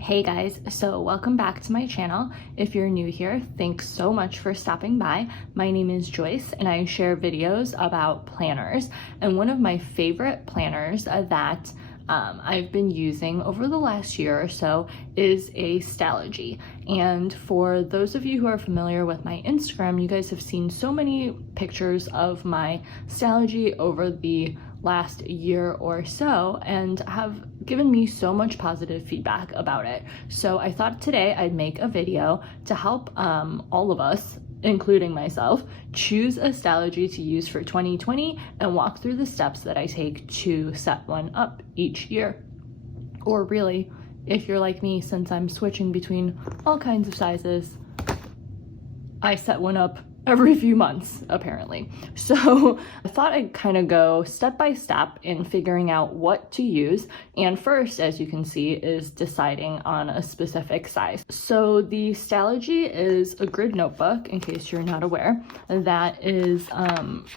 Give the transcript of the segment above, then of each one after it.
Hey guys, so welcome back to my channel. If you're new here, thanks so much for stopping by. My name is Joyce and I share videos about planners, and one of my favorite planners that I've been using over the last year or so is a Stalogy. And for those of you who are familiar with my Instagram, you guys have seen so many pictures of my Stalogy over the last year or so and have given me so much positive feedback about it. So I thought today I'd make a video to help all of us, including myself, choose a Stalogy to use for 2020 and walk through the steps that I take to set one up each year. Or really, if you're like me, since I'm switching between all kinds of sizes, I set one up every few months, apparently. So I thought I'd kind of go step by step in figuring out what to use. And first, as you can see, is deciding on a specific size. So the Stalogy is a grid notebook, in case you're not aware, that is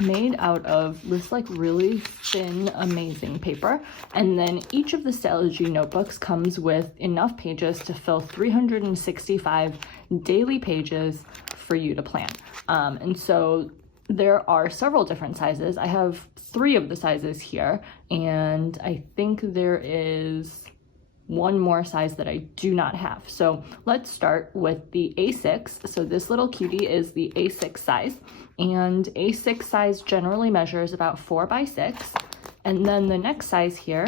made out of this like really thin, amazing paper. And then each of the Stalogy notebooks comes with enough pages to fill 365 daily pages for you to plan. And so there are several different sizes. I have 3 of the sizes here, and I think there is one more size that I do not have. So let's start with the A6. So this little cutie is the A6 size, and A6 size generally measures about 4 by 6. And then the next size here,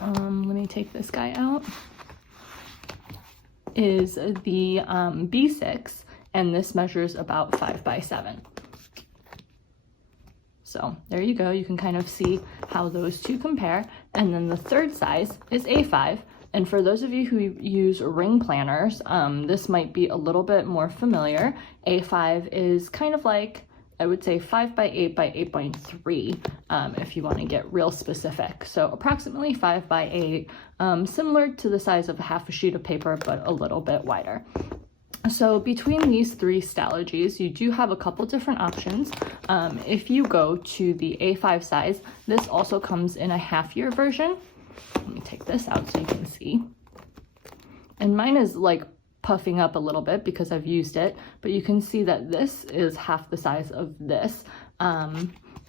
let me take this guy out, is the B6. And this measures about 5 by 7. So there you go. You can kind of see how those two compare. And then the third size is A5. And for those of you who use ring planners, this might be a little bit more familiar. A5 is kind of like, I would say 5 by 8 by 8.3 if you want to get real specific. So approximately 5 by 8, similar to the size of half a sheet of paper, but a little bit wider. So between these 3 Stalogies, you do have a couple different options. If you go to the A5 size, this also comes in a half-year version. Let me take this out so you can see. And mine is like puffing up a little bit because I've used it, but you can see that this is half the size of this.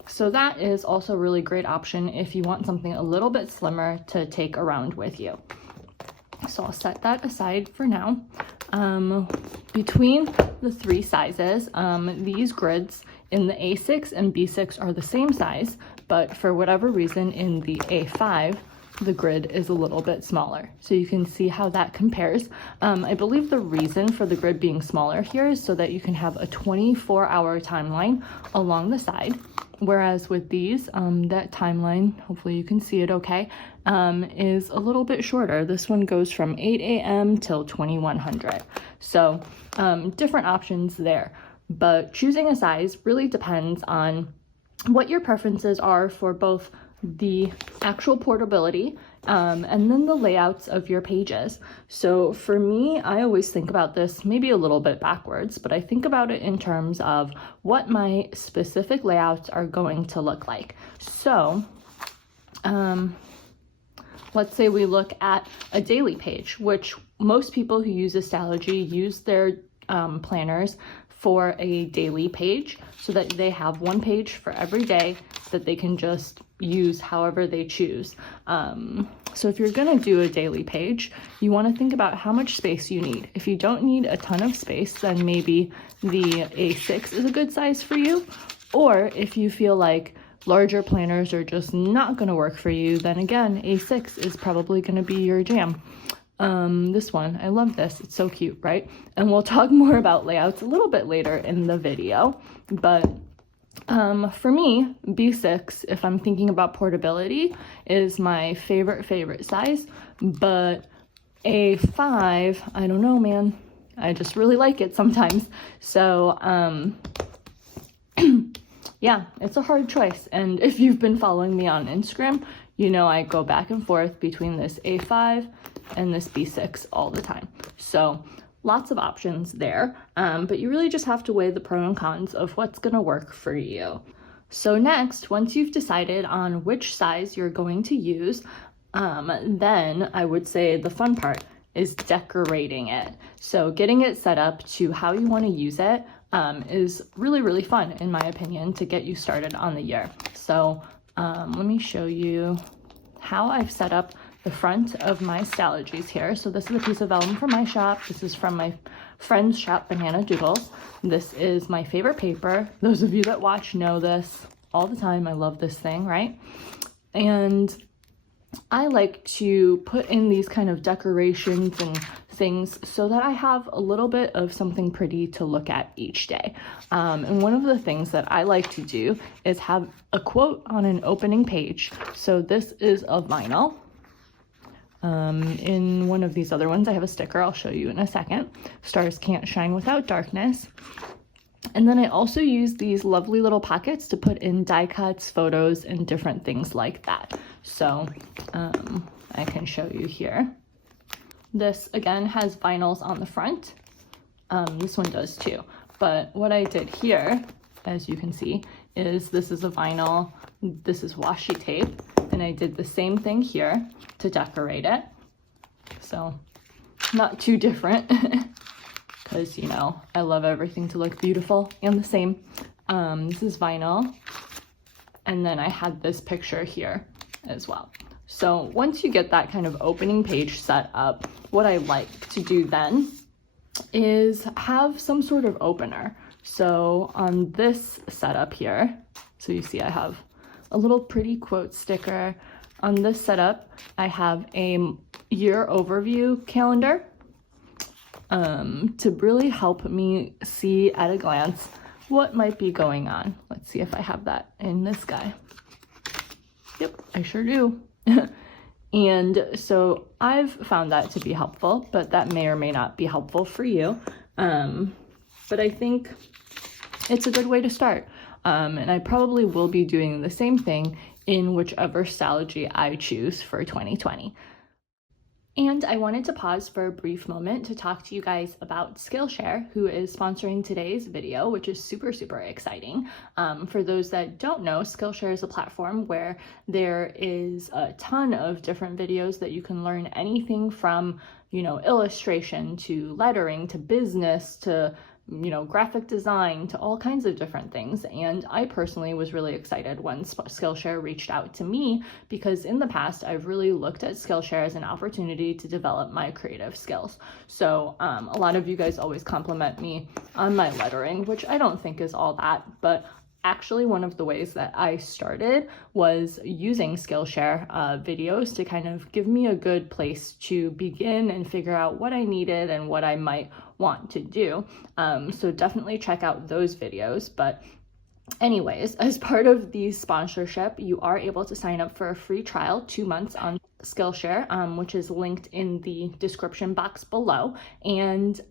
So that is also a really great option if you want something a little bit slimmer to take around with you. So I'll set that aside for now. Between the 3 sizes, these grids in the A6 and B6 are the same size, but for whatever reason in the A5, the grid is a little bit smaller. So you can see how that compares. I believe the reason for the grid being smaller here is so that you can have a 24-hour timeline along the side. Whereas with these, that timeline, hopefully you can see it okay, is a little bit shorter. This one goes from 8 a.m. till 2100. So different options there. But choosing a size really depends on what your preferences are for both the actual portability and then the layouts of your pages. So for me, I always think about this maybe a little bit backwards, but I think about it in terms of what my specific layouts are going to look like. So let's say we look at a daily page, which most people who use Stalogy use their planners for a daily page so that they have one page for every day that they can just use however they choose. So if you're gonna do a daily page, you wanna think about how much space you need. If you don't need a ton of space, then maybe the A6 is a good size for you. Or if you feel like larger planners are just not gonna work for you, then again, A6 is probably gonna be your jam. This one, I love this. It's so cute, right? And we'll talk more about layouts a little bit later in the video. But for me, B6, if I'm thinking about portability, is my favorite size. But A5, I don't know, man. I just really like it sometimes. So, yeah, it's a hard choice. And if you've been following me on Instagram, you know I go back and forth between this A5 and this B6 all the time. So lots of options there, but you really just have to weigh the pros and cons of what's gonna work for you. So next, once you've decided on which size you're going to use, then I would say the fun part is decorating it. So getting it set up to how you want to use it is really, really fun, in my opinion, to get you started on the year. So let me show you how I've set up the front of my Stalogies here. So this is a piece of vellum from my shop. This is from my friend's shop, Banana Doodles. This is my favorite paper. Those of you that watch know this all the time. I love this thing, right? And I like to put in these kind of decorations and things so that I have a little bit of something pretty to look at each day. And one of the things that I like to do is have a quote on an opening page. So this is a vinyl. In one of these other ones, I have a sticker I'll show you in a second. Stars can't shine without darkness. And then I also use these lovely little pockets to put in die cuts, photos, and different things like that. So I can show you here. This again has vinyls on the front. This one does too. But what I did here, as you can see, is this is a vinyl, this is washi tape, and I did the same thing here to decorate it. So not too different. Because, you know, I love everything to look beautiful and the same. This is vinyl. And then I had this picture here as well. So once you get that kind of opening page set up, what I like to do then is have some sort of opener. So on this setup here, so you see I have a little pretty quote sticker. On this setup, I have a year overview calendar. To really help me see at a glance what might be going on. Let's see if I have that in this guy. Yep, I sure do. And so I've found that to be helpful, but that may or may not be helpful for you. But I think it's a good way to start. And I probably will be doing the same thing in whichever Stalogy I choose for 2020. And I wanted to pause for a brief moment to talk to you guys about Skillshare, who is sponsoring today's video, which is super, super exciting. For those that don't know, Skillshare is a platform where there is a ton of different videos that you can learn anything from, you know, illustration to lettering to business to, you know, graphic design to all kinds of different things. And I personally was really excited when Skillshare reached out to me, because in the past I've really looked at Skillshare as an opportunity to develop my creative skills. So a lot of you guys always compliment me on my lettering, which I don't think is all that, but actually one of the ways that I started was using Skillshare videos to kind of give me a good place to begin and figure out what I needed and what I might want to do. So definitely check out those videos. But anyways, as part of the sponsorship, you are able to sign up for a free trial, 2 months on Skillshare, which is linked in the description box below. And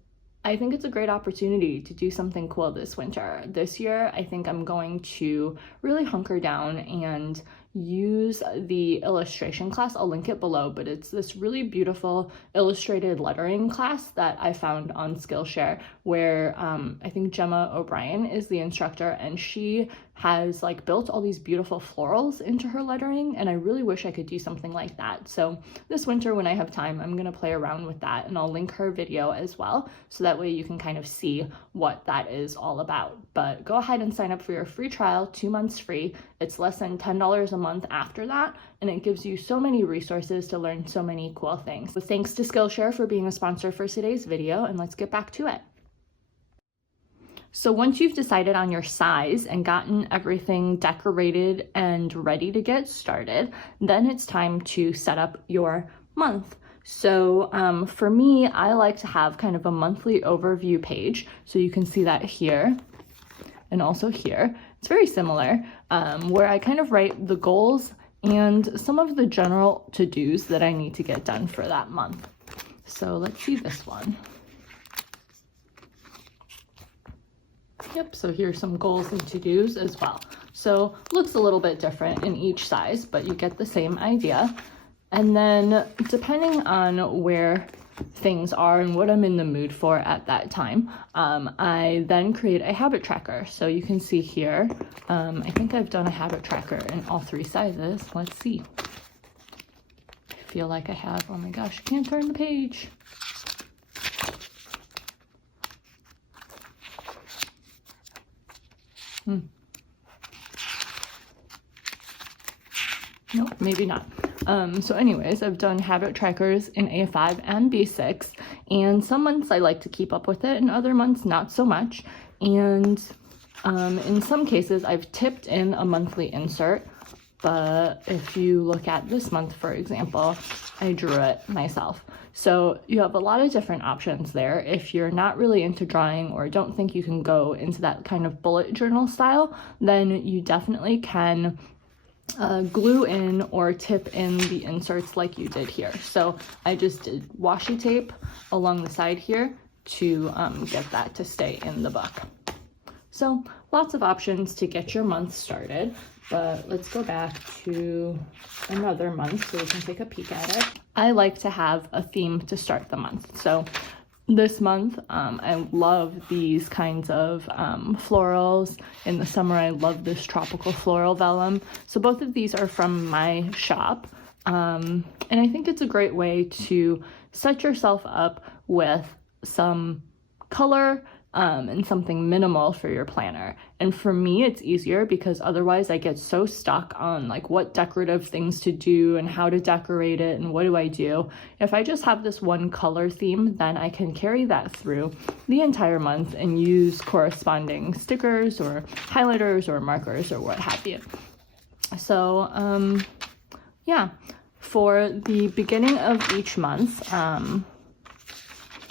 I think it's a great opportunity to do something cool this winter. This year, I think I'm going to really hunker down and use the illustration class. I'll link it below, but it's this really beautiful illustrated lettering class that I found on Skillshare, where I think Gemma O'Brien is the instructor, and she has like built all these beautiful florals into her lettering, and I really wish I could do something like that. So this winter when I have time, I'm gonna play around with that, and I'll link her video as well, so that way you can kind of see what that is all about. But go ahead and sign up for your free trial, 2 months free. It's less than $10 a month after that, and it gives you so many resources to learn so many cool things. So thanks to Skillshare for being a sponsor for today's video, and let's get back to it. So once you've decided on your size and gotten everything decorated and ready to get started, then it's time to set up your month. So for me, I like to have kind of a monthly overview page. So you can see that here and also here. It's very similar, where I kind of write the goals and some of the general to-dos that I need to get done for that month. So let's see this one. Yep, so here's some goals and to-dos as well. So looks a little bit different in each size, but you get the same idea. And then depending on where things are and what I'm in the mood for at that time, I then create a habit tracker. So you can see here, I think I've done a habit tracker in all 3 sizes. Let's see. feel like I have. Oh my gosh, I can't turn the page. Nope, maybe not. So anyways, I've done habit trackers in A5 and B6, and some months I like to keep up with it, and other months not so much. And in some cases, I've tipped in a monthly insert, but if you look at this month, for example, I drew it myself. So you have a lot of different options there. If you're not really into drawing or don't think you can go into that kind of bullet journal style, then you definitely can glue in or tip in the inserts like you did here. So I just did washi tape along the side here to get that to stay in the book. So lots of options to get your month started, but let's go back to another month so we can take a peek at it. I like to have a theme to start the month. So this month, I love these kinds of florals. In the summer, I love this tropical floral vellum. So both of these are from my shop. And I think it's a great way to set yourself up with some color and something minimal for your planner. And for me, it's easier because otherwise I get so stuck on like what decorative things to do and how to decorate it and what do I do. If I just have this one color theme, then I can carry that through the entire month and use corresponding stickers or highlighters or markers or what have you. So yeah, for the beginning of each month,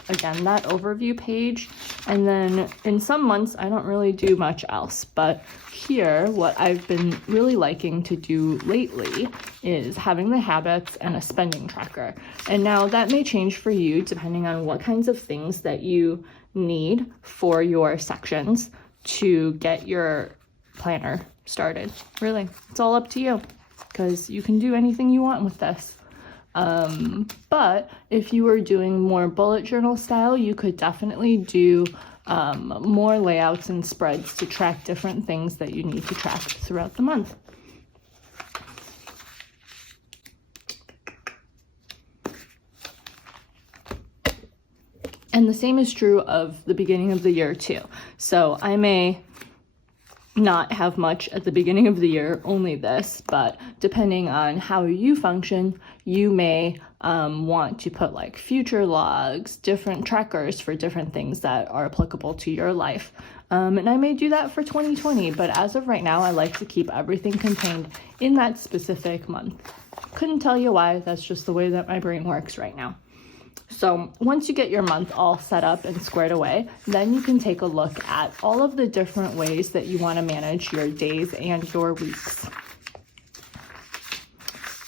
again, that overview page. And then in some months, I don't really do much else, but here, what I've been really liking to do lately is having the habits and a spending tracker. And now that may change for you depending on what kinds of things that you need for your sections to get your planner started. Really, it's all up to you because you can do anything you want with this. But if you were doing more bullet journal style, you could definitely do more layouts and spreads to track different things that you need to track throughout the month. And the same is true of the beginning of the year too. So I may not have much at the beginning of the year, only this, but depending on how you function, you may want to put like future logs, different trackers for different things that are applicable to your life. And I may do that for 2020, but as of right now, I like to keep everything contained in that specific month. Couldn't tell you why, that's just the way that my brain works right now. So once you get your month all set up and squared away, then you can take a look at all of the different ways that you want to manage your days and your weeks.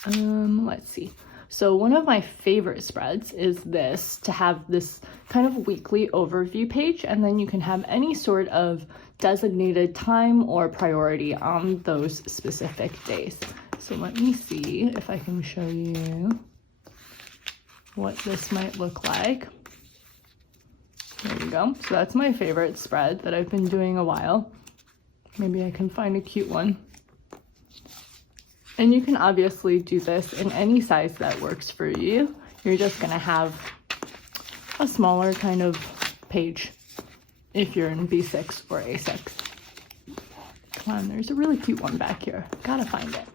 Let's see. So one of my favorite spreads is this, to have this kind of weekly overview page, and then you can have any sort of designated time or priority on those specific days. So let me see if I can show you what this might look like. There you go. So that's my favorite spread that I've been doing a while. Maybe I can find a cute one. And you can obviously do this in any size that works for you. You're just gonna have a smaller kind of page if you're in B6 or A6. Come on, there's a really cute one back here. Gotta find it.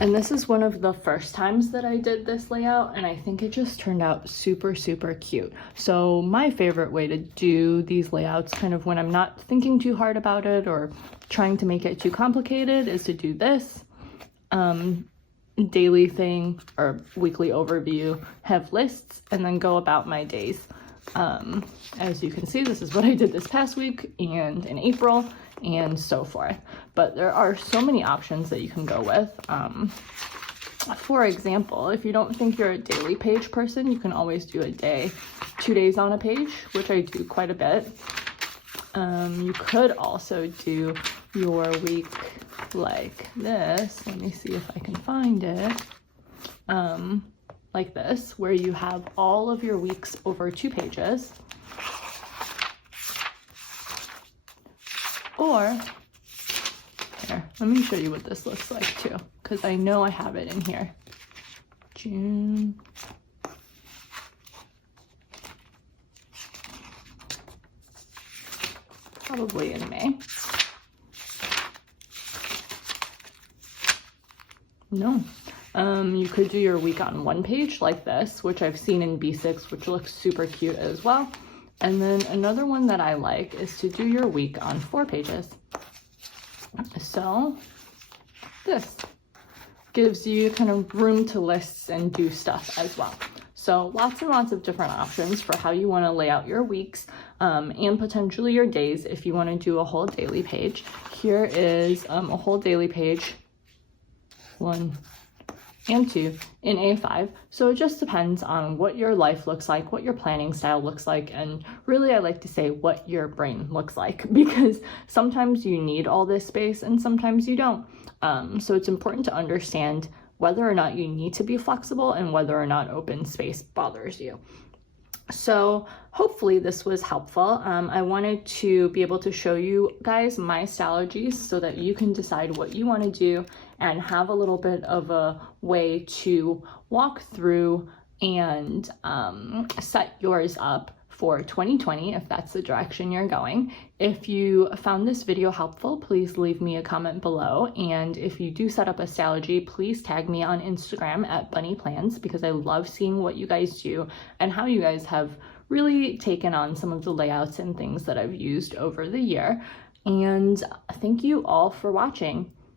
And this is one of the first times that I did this layout, and I think it just turned out super, super cute. So my favorite way to do these layouts, kind of when I'm not thinking too hard about it or trying to make it too complicated, is to do this daily thing or weekly overview, have lists, and then go about my days. As you can see, this is what I did this past week and in April and so forth. But there are so many options that you can go with. For example, if you don't think you're a daily page person, you can always do a day, 2 days on a page, which I do quite a bit. You could also do your week like this. Let me see if I can find it. Like this, where you have all of your weeks over 2 pages. Or, here, let me show you what this looks like too, because I know I have it in here. June. Probably in May. No. You could do your week on one page like this, which I've seen in B6, which looks super cute as well. And then another one that I like is to do your week on 4 pages. So this gives you kind of room to list and do stuff as well. So lots and lots of different options for how you want to lay out your weeks and potentially your days if you want to do a whole daily page. Here is a whole daily page, 1 and 2 in A5. So it just depends on what your life looks like, what your planning style looks like, and really I like to say what your brain looks like, because sometimes you need all this space and sometimes you don't. So it's important to understand whether or not you need to be flexible and whether or not open space bothers you. So hopefully this was helpful. I wanted to be able to show you guys my Stalogies so that you can decide what you want to do and have a little bit of a way to walk through and set yours up for 2020 if that's the direction you're going. If you found this video helpful, please leave me a comment below, and if you do set up a Stalogy, please tag me on Instagram at bunnyplans, because I love seeing what you guys do and how you guys have really taken on some of the layouts and things that I've used over the year. And thank you all for watching.